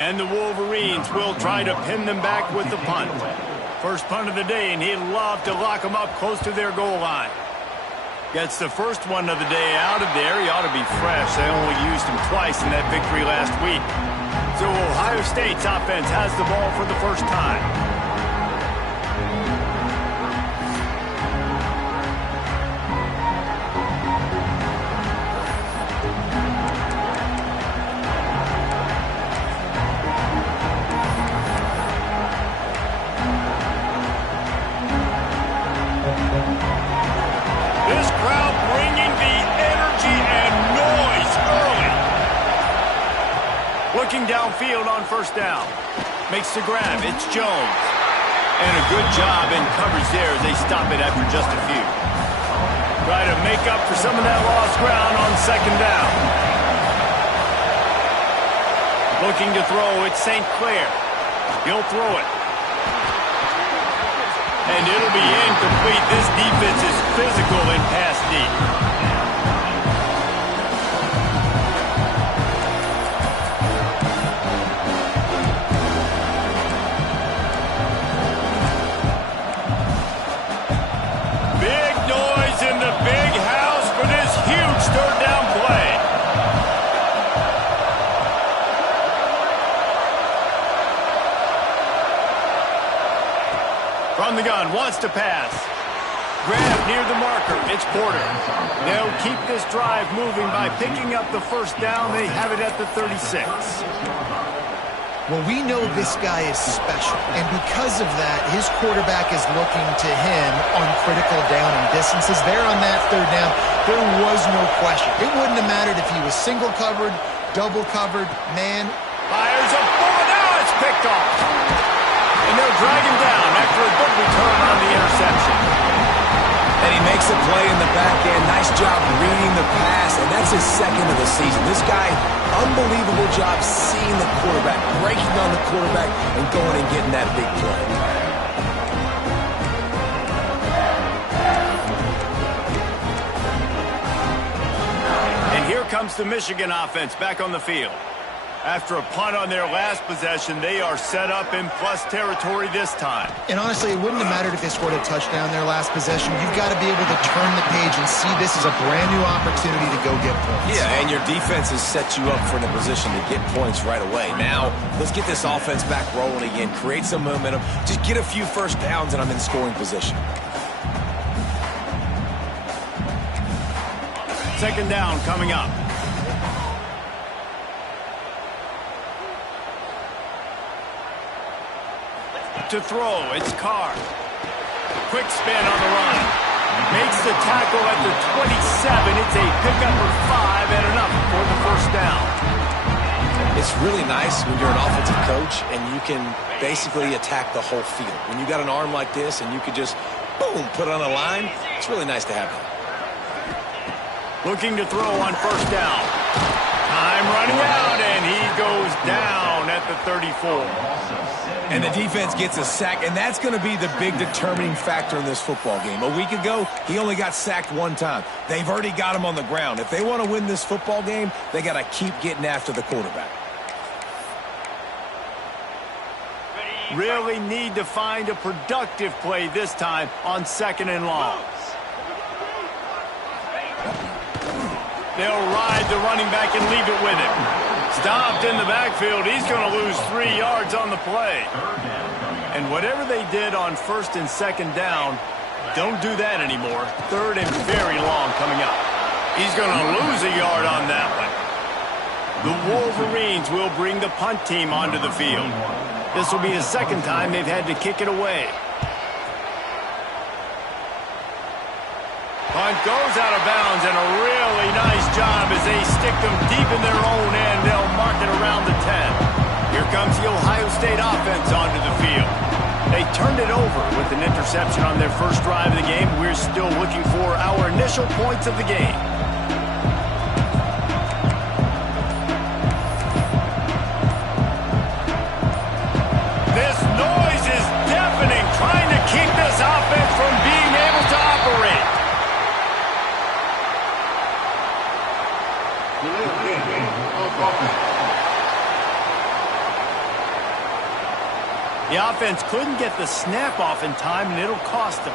And the Wolverines will try to pin them back with the punt. First punt of the day, and he'd love to lock them up close to their goal line. Gets the first one of the day out of there. He ought to be fresh. They only used him twice in that victory last week. So Ohio State's offense has the ball for the first time. Looking downfield on first down. Makes the grab. It's Jones. And a good job in coverage there as they stop it after just a few. Try to make up for some of that lost ground on second down. Looking to throw. It's St. Clair. He'll throw it. And it'll be incomplete. This defense is physical in pass deep. From the gun, wants to pass. Grab near the marker. It's Porter. They'll keep this drive moving by picking up the first down. They have it at the 36. Well, we know this guy is special, and because of that, his quarterback is looking to him on critical down and distances. There on that third down, there was no question. It wouldn't have mattered if he was single covered, double covered, man. Fires a ball. Now it's picked off. And they'll drag him down after a good return on the interception. And he makes a play in the back end. Nice job reading the pass, and that's his second of the season. This guy, unbelievable job seeing the quarterback, breaking on the quarterback, and going and getting that big play. And here comes the Michigan offense back on the field. After a punt on their last possession, they are set up in plus territory this time. And honestly, it wouldn't have mattered if they scored a touchdown their last possession. You've got to be able to turn the page and see this as a brand new opportunity to go get points. Yeah, and your defense has set you up for in a position to get points right away. Now, let's get this offense back rolling again, create some momentum, just get a few first downs, and I'm in scoring position. Second down coming up. To throw, it's Carr. Quick spin on the run. Makes the tackle at the 27. It's a pickup of 5 and enough for the first down. It's really nice when you're an offensive coach and you can basically attack the whole field. When you got an arm like this and you could just, boom, put it on a line, it's really nice to have that. Looking to throw on first down. Time running out, and he goes down at the 34. And the defense gets a sack, and that's going to be the big determining factor in this football game. A week ago, he only got sacked one time. They've already got him on the ground. If they want to win this football game, they got to keep getting after the quarterback. Really need to find a productive play this time on second and long. They'll ride the running back and leave it with him. Stopped in the backfield. He's going to lose 3 yards on the play. And whatever they did on first and second down, don't do that anymore. Third and very long coming up. He's going to lose a yard on that one. The Wolverines will bring the punt team onto the field. This will be the second time they've had to kick it away. Punt goes out of bounds, and a really nice job as they stick them deep in their own end. They'll mark it around the 10. Here comes the Ohio State offense onto the field. They turned it over with an interception on their first drive of the game. We're still looking for our initial points of the game. This noise is deafening, trying to keep this offense from being able to operate. The offense couldn't get the snap off in time, and it'll cost them.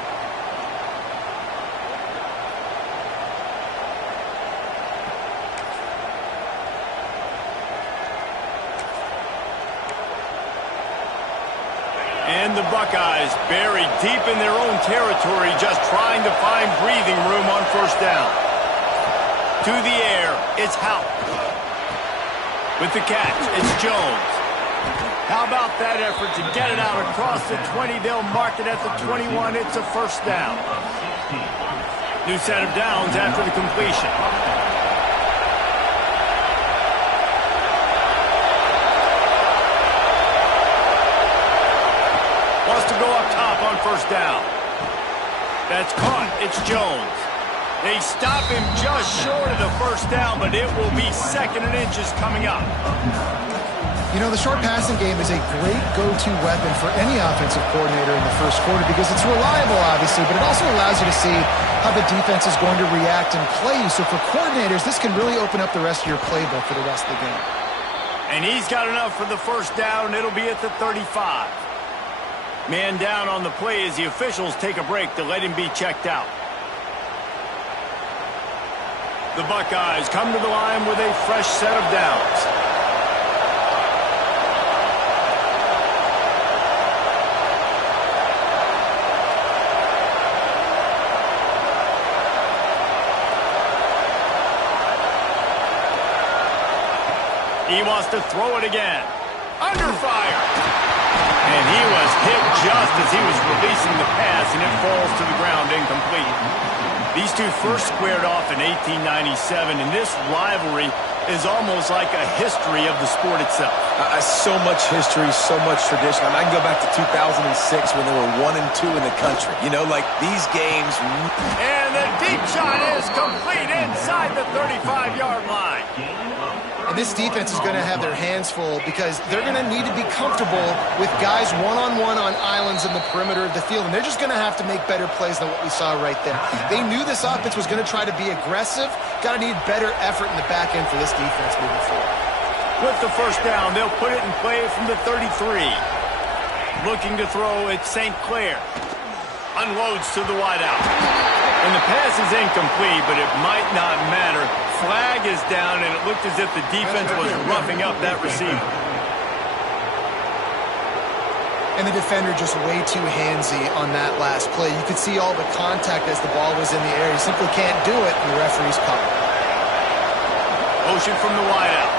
And the Buckeyes buried deep in their own territory, just trying to find breathing room on first down. To the air, it's Houck. With the catch, it's Jones. How about that effort to get it out across the 20? They'll mark it at the 21. It's a first down. New set of downs after the completion. Wants to go up top on first down. That's caught. It's Jones. They stop him just short of the first down, but it will be 2nd and inches coming up. You know, the short passing game is a great go-to weapon for any offensive coordinator in the first quarter because it's reliable, obviously, but it also allows you to see how the defense is going to react and play you. So for coordinators, this can really open up the rest of your playbook for the rest of the game. And he's got enough for the first down. It'll be at the 35. Man down on the play as the officials take a break to let him be checked out. The Buckeyes come to the line with a fresh set of downs. He wants to throw it again. Under fire. And he was hit just as he was releasing the pass, and it falls to the ground incomplete. These two first squared off in 1897, and this rivalry is almost like a history of the sport itself. So much history, so much tradition. I can go back to 2006 when they were 1-2 in the country. You know, like these games. And the deep shot is complete inside the 35-yard line. And this defense is going to have their hands full because they're going to need to be comfortable with guys one-on-one on islands in the perimeter of the field. And they're just going to have to make better plays than what we saw right there. They knew this offense was going to try to be aggressive. Got to need better effort in the back end for this defense moving forward. With the first down, they'll put it in play from the 33. Looking to throw at St. Clair. Unloads to the wideout. And the pass is incomplete, but it might not matter. Flag is down, and it looked as if the defense was roughing up that receiver. And the defender just way too handsy on that last play. You could see all the contact as the ball was in the air. He simply can't do it, and the referee's caught. Motion from the wideout.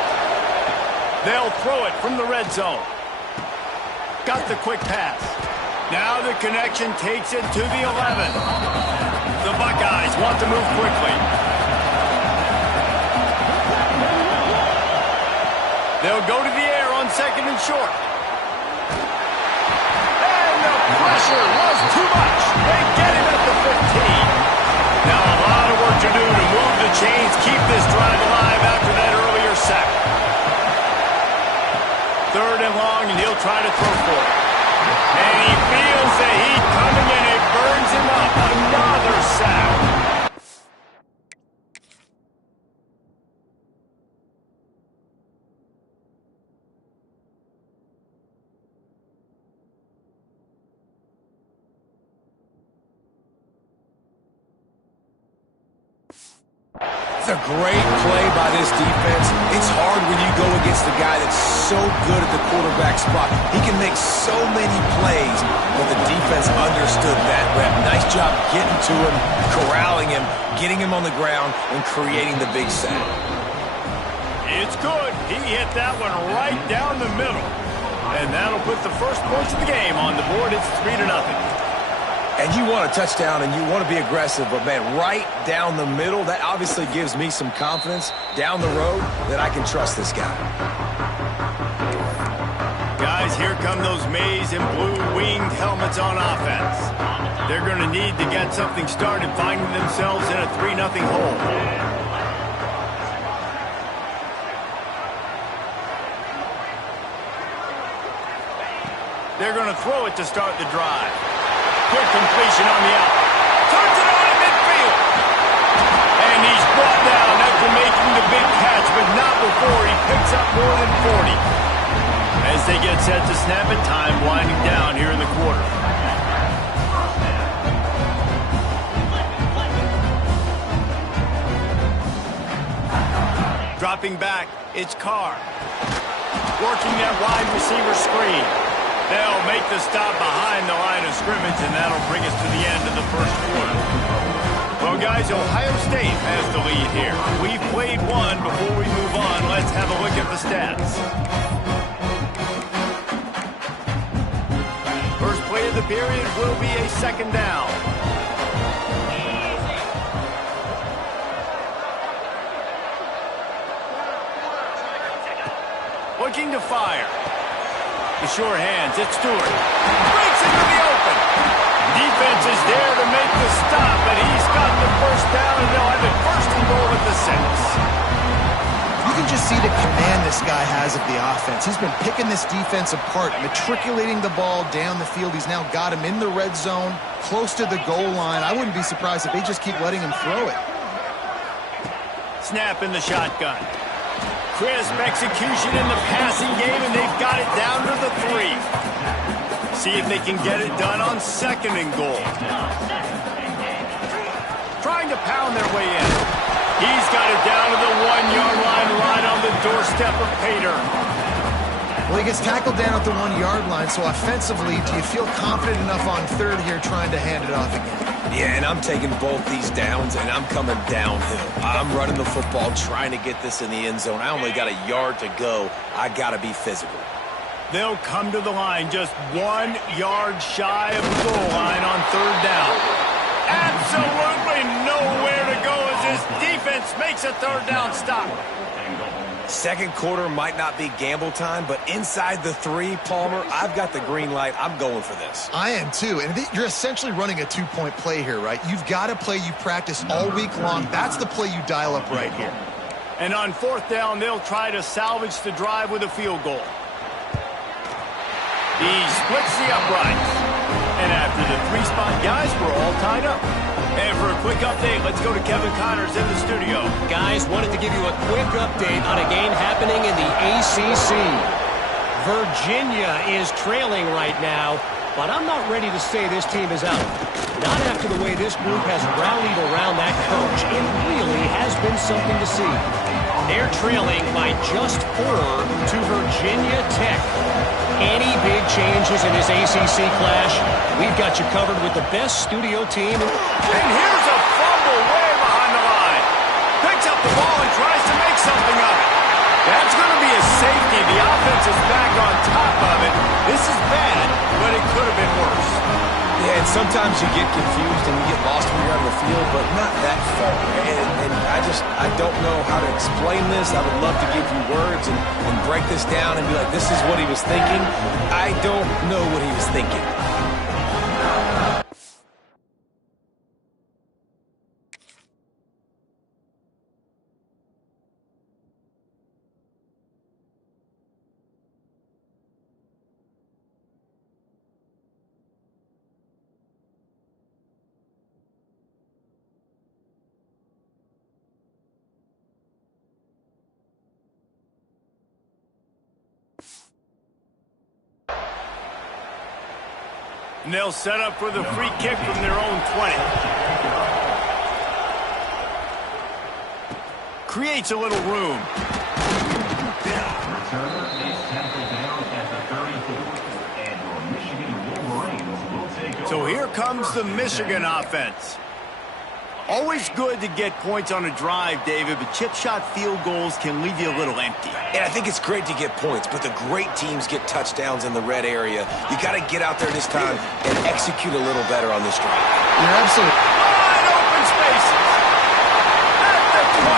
They'll throw it from the red zone. Got the quick pass. Now the connection takes it to the 11. The Buckeyes want to move quickly. They'll go to the air on 2nd and short. And the pressure was too much. They get him at the 15. Now a lot of work to do to move the chains, keep this drive alive after that earlier sack. 3rd and long, and he'll try to throw for it. And he feels the heat coming, and it burns him up. Another sack. It's a great play by this defense. It's hard when you go against a guy that's so good at the quarterback spot. He can make so many plays, but the defense understood that rep. Nice job getting to him, corralling him, getting him on the ground, and creating the big sack. It's good. He hit that one right down the middle. And that'll put the first points of the game on the board. It's 3-0. And you want a touchdown and you want to be aggressive, but man, right down the middle, that obviously gives me some confidence down the road that I can trust this guy. Guys, here come those maize and blue winged helmets on offense. They're going to need to get something started, finding themselves in a 3-0 hole. They're going to throw it to start the drive. Quick completion on the out. Turns it on in midfield. And he's brought down after making the big catch, but not before he picks up more than 40. As they get set to snap it, time winding down here in the quarter. Dropping back, it's Carr. Working that wide receiver screen. They'll make the stop behind the line of scrimmage, and that'll bring us to the end of the first quarter. Well, guys, Ohio State has the lead here. We've played one. Before we move on, let's have a look at the stats. First play of the period will be a second down. Looking to fire. The sure hands, it's Stewart. Breaks into the open. Defense is there to make the stop, but he's got the first down, and they'll have it first and goal at the 6. You can just see the command this guy has of the offense. He's been picking this defense apart, matriculating the ball down the field. He's now got him in the red zone, close to the goal line. I wouldn't be surprised if they just keep letting him throw it. Snap in the shotgun. Crisp execution in the passing game, and they've got it down to the 3. See if they can get it done on second and goal. Trying to pound their way in. He's got it down to the 1-yard line, right on the doorstep of Pater. Well, he gets tackled down at the 1-yard line, so offensively, do you feel confident enough on third here trying to hand it off again? Yeah, and I'm taking both these downs, and I'm coming downhill. I'm running the football, trying to get this in the end zone. I only got a yard to go. I got to be physical. They'll come to the line just 1 yard shy of the goal line on third down. Absolutely nowhere to go as this defense makes a third down stop. Second quarter might not be gamble time, but inside the 3, Palmer, I've got the green light. I'm going for this. I am too, and you're essentially running a 2-point play here, right? You've got a play you practice all week long. That's the play you dial up right here. And on fourth down, they'll try to salvage the drive with a field goal. He splits the uprights. And after the 3-spot, guys, we're all tied up. And for a quick update, let's go to Kevin Connors in the studio. Guys, wanted to give you a quick update on a game happening in the ACC. Virginia is trailing right now, but I'm not ready to say this team is out. Not after the way this group has rallied around that coach. It really has been something to see. They're trailing by just 4 to Virginia Tech. Any big changes in this ACC clash, we've got you covered with the best studio team. And here's a fumble way behind the line. Picks up the ball and tries to make something of it. That's going to be a safety. The offense is back on top of it. This is bad, but it could have been worse. Yeah, and sometimes you get confused and you get lost when you're on the field, but not that far. And I don't know how to explain this. I would love to give you words and break this down and be like, this is what he was thinking. I don't know what he was thinking. And they'll set up for the free kick from their own 20. Creates a little room. So here comes the Michigan offense. Always good to get points on a drive, David, but chip shot field goals can leave you a little empty. And I think it's great to get points, but the great teams get touchdowns in the red area. You got to get out there this time and execute a little better on this drive. You're absolutely Wide open spaces at the 20.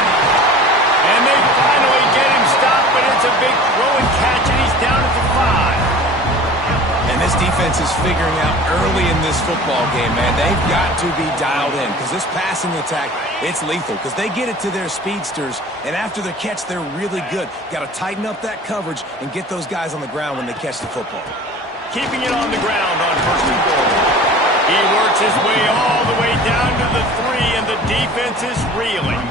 And they finally get him stopped, but it's a big throw and catch, and he's down at the 5. And this defense is figuring out early in this football game, man, they've got to be dialed in because this passing attack, it's lethal because they get it to their speedsters, and after the catch, they're really good. Got to tighten up that coverage and get those guys on the ground when they catch the football. Keeping it on the ground on first and goal. He works his way all the way down to the 3, and the defense is reeling.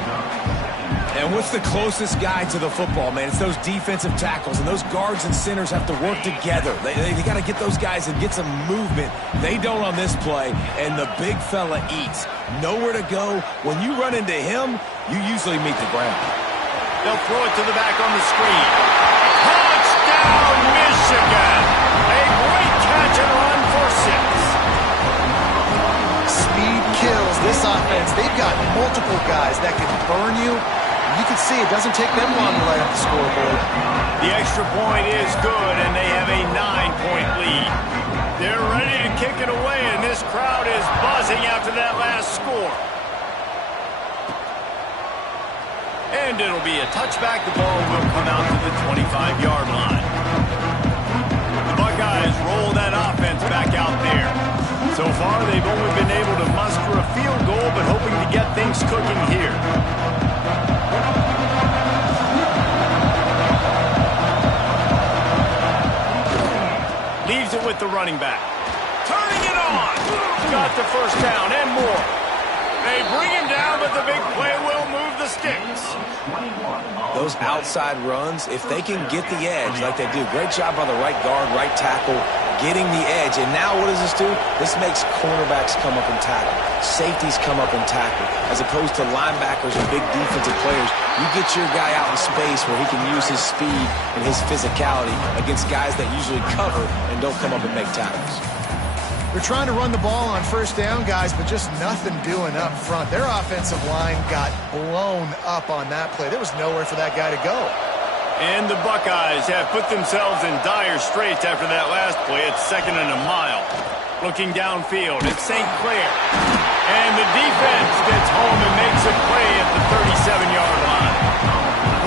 And what's the closest guy to the football, man? It's those defensive tackles, and those guards and centers have to work together. They got to get those guys and get some movement. They don't on this play, and the big fella eats. Nowhere to go. When you run into him, you usually meet the ground. They'll throw it to the back on the screen. Touchdown, Michigan! A great catch and run for 6. Speed kills this offense. They've got multiple guys that can burn you. You can see it doesn't take them long to light up the scoreboard. The extra point is good, and they have a 9-point lead. They're ready to kick it away, and this crowd is buzzing after that last score. And it'll be a touchback. The ball will come out to the 25-yard line. The Buckeyes roll that offense back out there. So far, they've only been able to muster a field goal, but hoping to get things cooking here. Leaves it with the running back. Turning it on. Got the first down and more. They bring him down, but the big play will move the sticks. Those outside runs, if they can get the edge like they do, great job by the right guard, right tackle, getting the edge. And now what does this do? This makes cornerbacks come up and tackle. Safeties come up and tackle. As opposed to linebackers and big defensive players, you get your guy out in space where he can use his speed and his physicality against guys that usually cover and don't come up and make tackles. They're trying to run the ball on first down, guys, but just nothing doing up front. Their offensive line got blown up on that play. There was nowhere for that guy to go. And the Buckeyes have put themselves in dire straits after that last play. It's 2nd and a mile. Looking downfield, it's St. Clair. And the defense gets home and makes a play at the 37-yard line.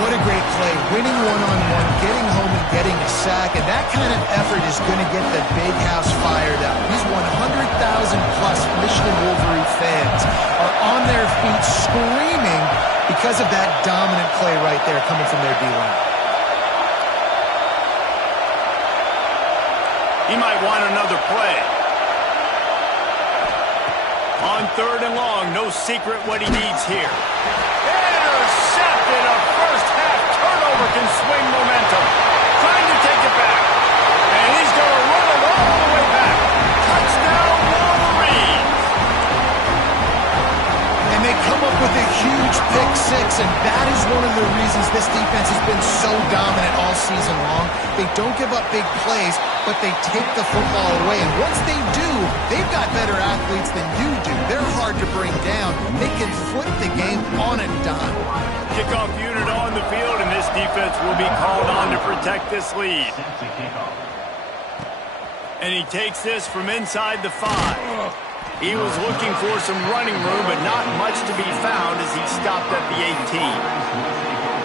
What a great play. Winning one-on-one, getting home and getting a sack. And that kind of effort is going to get the big house fired up. These 100,000-plus Michigan Wolverine fans are on their feet screaming because of that dominant play right there coming from their D-line. He might want another play. On 3rd and long, no secret what he needs here. Intercepted. A first-half turnover can swing momentum. Trying to take it back. And he's going to run it all the way back. Touchdown, Wolverines. And they come up with a huge pick six, and that is one of the reasons this defense has been so dominant all season long. They don't give up big plays, but they take the football away. And once they do, they've got better athletes than you do. They're hard to bring down. They can flip the game on a dime. Kickoff unit on the field, and this defense will be called on to protect this lead. And he takes this from inside the 5. He was looking for some running room, but not much to be found as he stopped at the 18.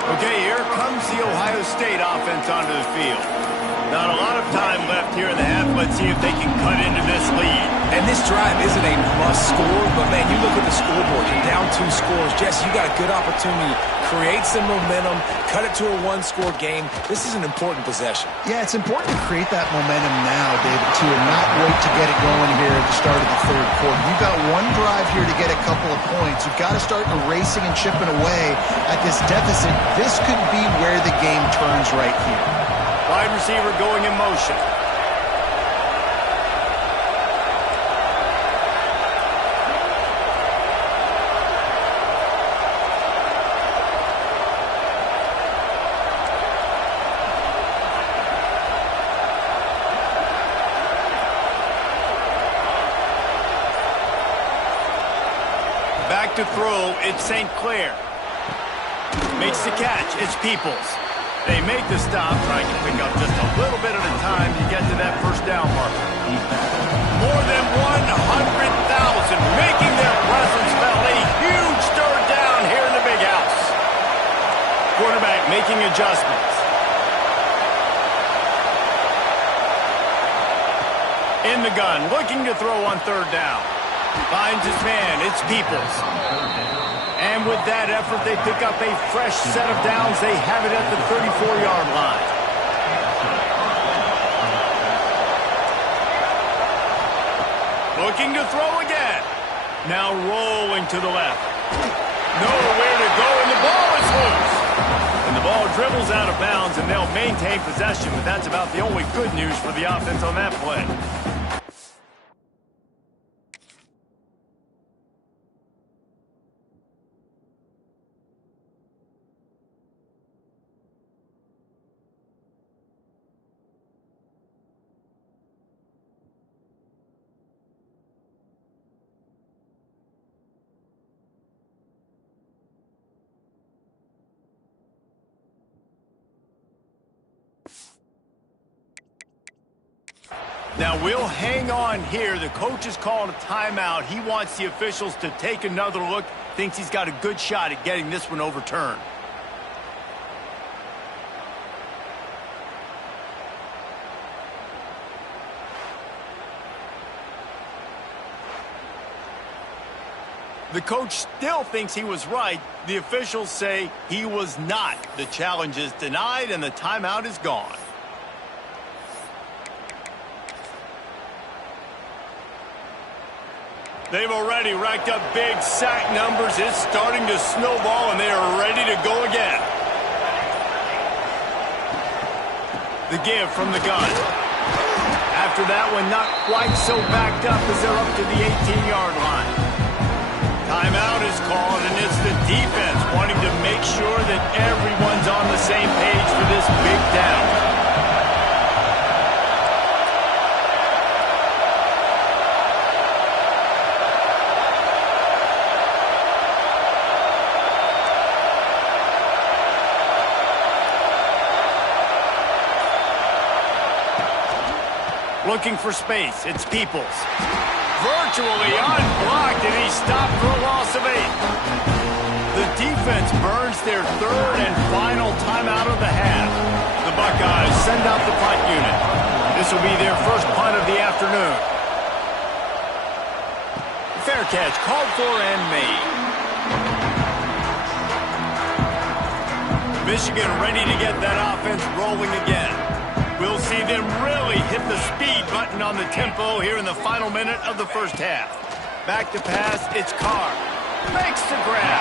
Okay, here comes the Ohio State offense onto the field. Not a lot of time left here in the half. Let's see if they can cut into this lead. And this drive isn't a must score, but man, you look at the scoreboard, you're down 2 scores. Jesse, you got a good opportunity. Create some momentum, cut it to a 1-score game. This is an important possession. Yeah, it's important to create that momentum now, David, too, and not wait to get it going here at the start of the 3rd quarter. You've got one drive here to get a couple of points. You've got to start erasing and chipping away at this deficit. This could be where the game turns right here. Wide receiver going in motion. Back to throw, it's St. Clair. Makes the catch, it's Peoples. They make the stop, trying to pick up just a little bit at a time to get to that first down marker. More than 100,000 making their presence felt. A huge third down here in the big house. Quarterback making adjustments. In the gun, looking to throw on 3rd down. Finds his man, it's Peoples. And with that effort, they pick up a fresh set of downs. They have it at the 34-yard line. Looking to throw again. Now rolling to the left. Nowhere to go, and the ball is loose. And the ball dribbles out of bounds, and they'll maintain possession, but that's about the only good news for the offense on that play. Now, we'll hang on here. The coach has called a timeout. He wants the officials to take another look. Thinks he's got a good shot at getting this one overturned. The coach still thinks he was right. The officials say he was not. The challenge is denied, and the timeout is gone. They've already racked up big sack numbers. It's starting to snowball, and they are ready to go again. The give from the gun. After that one, not quite so backed up as they're up to the 18-yard line. Timeout is called, and it's the defense wanting to make sure that everyone's on the same page for this big down. Looking for space. It's Peoples. Virtually unblocked, and he's stopped for a loss of 8. The defense burns their third and final timeout of the half. The Buckeyes send out the punt unit. This will be their first punt of the afternoon. Fair catch called for and made. Michigan ready to get that offense rolling again. We'll see them really hit the speed button on the tempo here in the final minute of the first half. Back to pass, it's Carr. Makes the grab.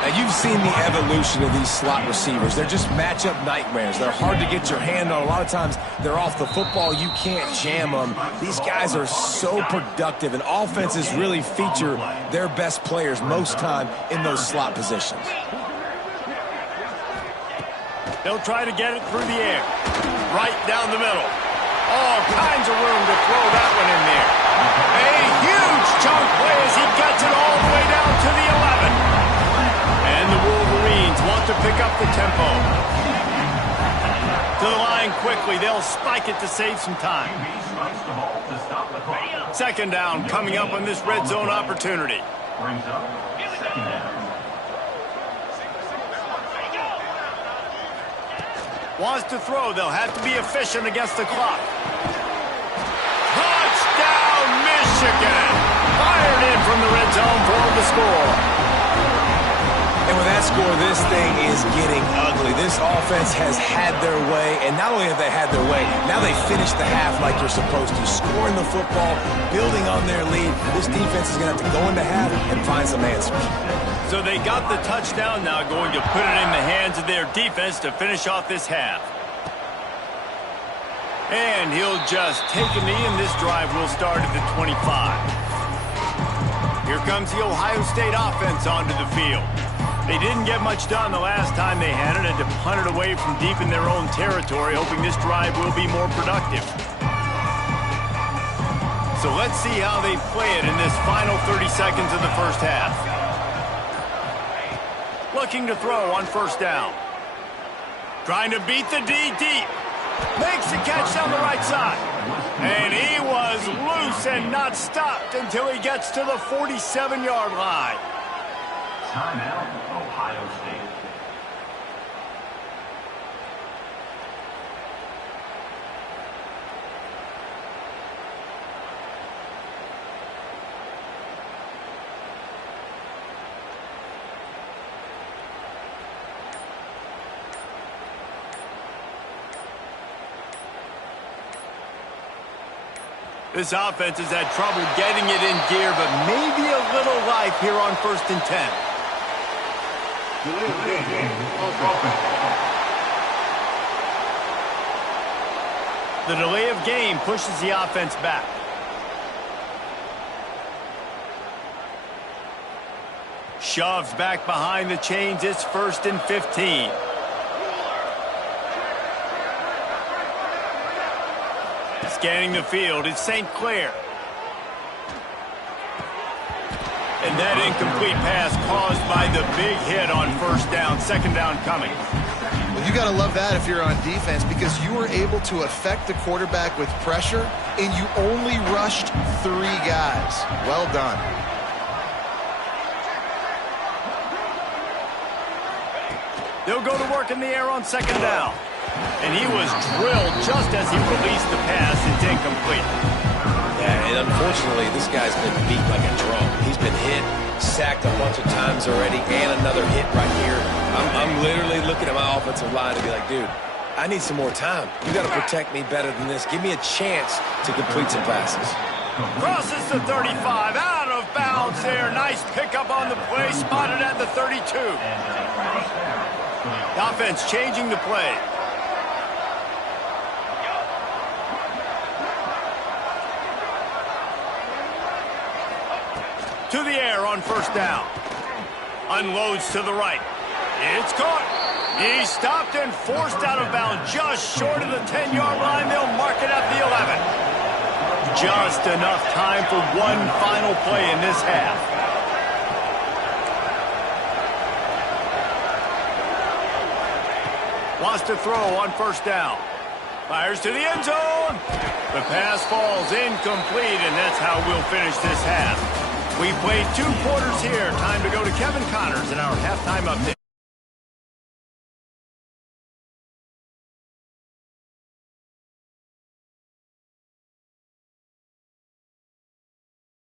Now, you've seen the evolution of these slot receivers. They're just matchup nightmares. They're hard to get your hand on. A lot of times, they're off the football. You can't jam them. These guys are so productive, and offenses really feature their best players most time in those slot positions. They'll try to get it through the air. Right down the middle. All kinds of room to throw that one in there. A huge chunk play as he gets it all the way down to the 11. And the Wolverines want to pick up the tempo. To the line quickly. They'll spike it to save some time. Second down coming up on this red zone opportunity. Wants to throw. They'll have to be efficient against the clock. Touchdown, Michigan! Fired in from the red zone for the score. And with that score, this thing is getting ugly. This offense has had their way, and not only have they had their way, now they finish the half like you're supposed to, scoring the football, building on their lead. This defense is going to have to go into half and find some answers. So they got the touchdown, now going to put it in the hands of their defense to finish off this half. And he'll just take a knee, and this drive will start at the 25. Here comes the Ohio State offense onto the field. They didn't get much done the last time they had it, and to punt it away from deep in their own territory, hoping this drive will be more productive. So let's see how they play it in this final 30 seconds of the first half. Looking to throw on first down. Trying to beat the D deep. Makes the catch down the right side. And he was loose and not stopped until he gets to the 47-yard line. Timeout, Ohio State. This offense has had trouble getting it in gear, but maybe a little life here on 1st and 10. The delay of game pushes the offense back. Shoves back behind the chains. It's 1st and 15. Scanning the field, it's St. Clair. And that incomplete pass caused by the big hit on 1st down, 2nd down coming. Well, you got to love that if you're on defense because you were able to affect the quarterback with pressure, and you only rushed 3 guys. Well done. They'll go to work in the air on 2nd down. And he was drilled just as he released the pass. It's incomplete. Yeah, and unfortunately, this guy's been beat like a drum. He's been hit, sacked a bunch of times already, and another hit right here. I'm literally looking at my offensive line to be like, dude, I need some more time. You got to protect me better than this. Give me a chance to complete some passes. Crosses the 35, out of bounds there. Nice pickup on the play, spotted at the 32. The offense changing the play. To the air on 1st down. Unloads to the right. It's caught. He's stopped and forced out of bounds just short of the 10-yard line. They'll mark it at the 11. Just enough time for one final play in this half. Wants to throw on 1st down. Fires to the end zone. The pass falls incomplete, and that's how we'll finish this half. We played 2 quarters here. Time to go to Kevin Connors in our halftime update.